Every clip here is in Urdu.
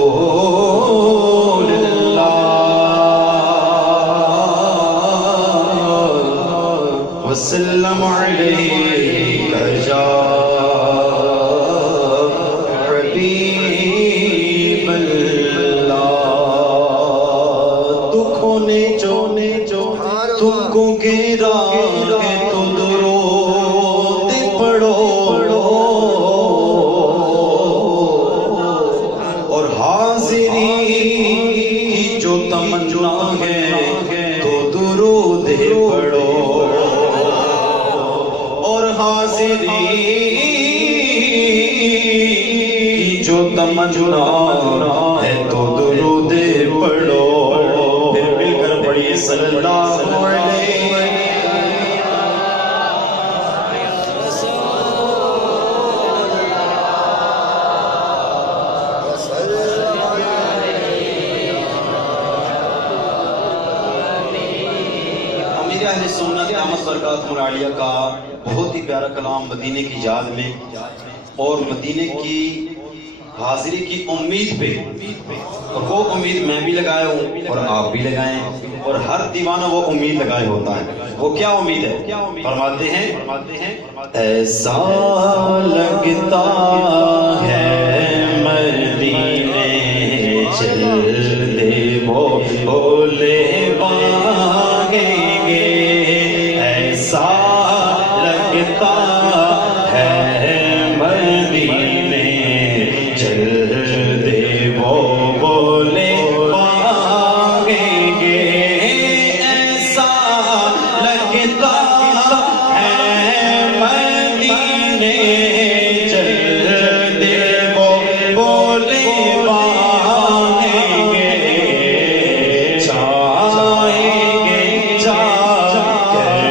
رسول اللہ وسلم علیہ جا حبیب اللہ دکھوں نے جو تم کو گھیرا ہے تو درود پڑھو اور حاضری کی جو تمنا ہے تو درود پڑھو اور حاضری کی جو تمنا ہے تو درود پڑھو پھر مل کر پڑھیے صلی اللہ علیہ اہل سنت دامت برکاتہم العالیہ کا بہت ہی پیارا کلام مدینے کی یاد میں اور مدینے کی حاضری کی امید پہ، اور وہ امید میں بھی لگایا ہوں اور آپ بھی لگائیں اور ہر دیوانہ وہ امید لگائے ہوتا ہے۔ وہ کیا امید ہے؟ فرماتے ہیں ایسا لگتا ہے مدینے چل دے وہ بولے باگیں گے، ایسا لگتا ہے مدینے چل دے وہ بولے باگیں گے، ایسا لگتا ہے مدینے چل دے وہ بولے باگیں گے، چاہیں گے جا کر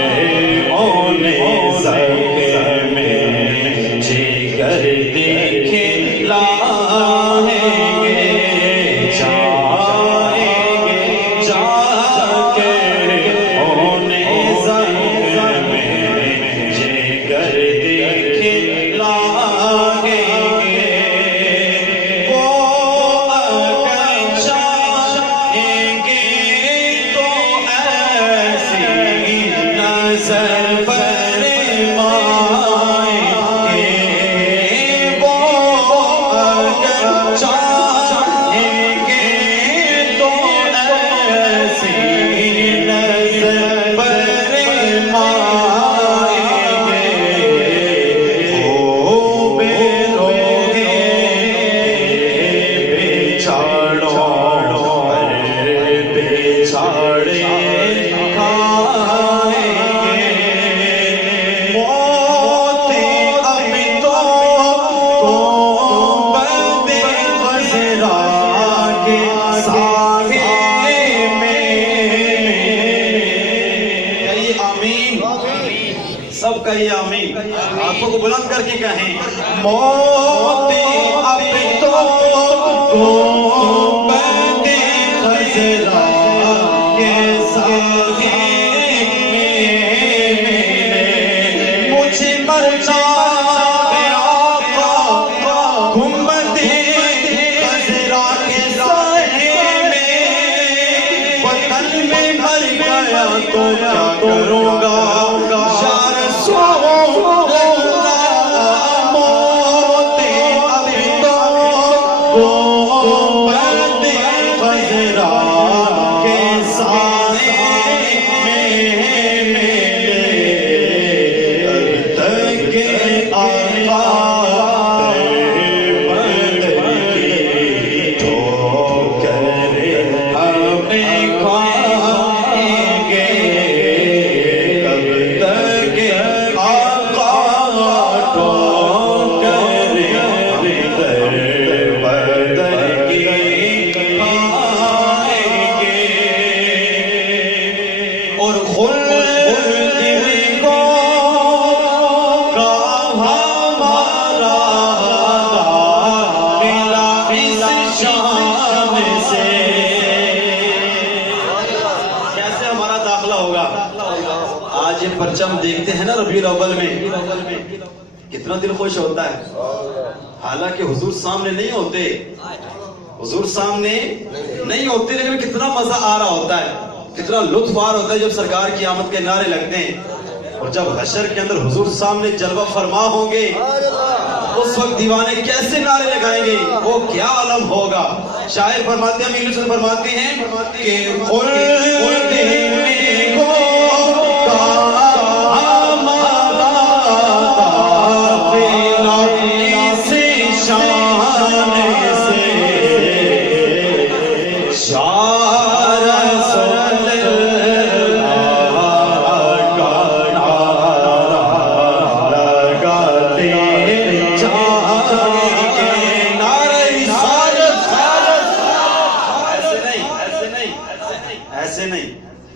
انہیں زخم میں جگر دیکھے لائیں گے، چاہیں گے جا کر انہیں زخم میں جگر دیکھے لائیں گے، وہ اگر چاہیں گے تو ایسی نظر فرمائیں گے، وہ اگر چاہیں گے تو ایسی نظر فرمائیں گے، خوب روگے بچھاڑوں پر بچھاڑے کھائیں گے، موت اب تو بند خضرا کے سائے میں، کہیے آمین، سب کہیے آمین، ہاتھوں کو بلند کر کے کہیں موت اب تو بند خضرا کے سائے میں، مجھے مرنا ہے آقا گنبد خضرا کے سائے میں، وطن میں مر گیا تو کیا کروں گا یا رسول اللہ، موت اب تو گنبد خضرا کے سائے میں میرے، تب تک آقا بند کی ٹھوکر ہمیں کھائیں گے، تب تک آقا ٹھوکر در بدر کی کھائیں گے، اور خلد کو کا ہمارا ملا اس شان سے، کیسے ہمارا داخلہ ہوگا؟ آج یہ پرچم دیکھتے ہیں نا ربیع الاول میں، کتنا کتنا دل خوش ہوتا ہے. حالانکہ حضور سامنے نہیں ہوتے, حضور سامنے نہیں ہوتے, لیکن کتنا مزہ آ رہا ہوتا ہے, کتنا لطف آ رہا ہوتا ہے جب سرکار کی آمد کے نعرے لگتے ہیں. اور جب حشر کے اندر حضور سامنے جلوہ فرما ہوں گے, اس وقت دیوانے کیسے نعرے لگائیں گے, وہ کیا عالم ہوگا. شاعر فرماتے ہیں, امیر حسین فرماتے ہیں کہ خلد میں کو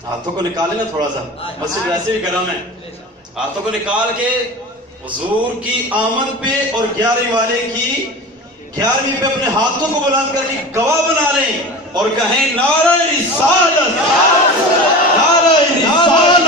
ہاتھوں کو نکالے نا تھوڑا سا, مسجد ویسے بھی گرم ہے, ہاتھوں کو نکال کے حضور کی آمد پہ اور 11ویں والے کی 11ویں پہ اپنے ہاتھوں کو بلند کر کے گواہ بنا لیں اور کہیں نعرہ رسالت, نعرہ رسالت.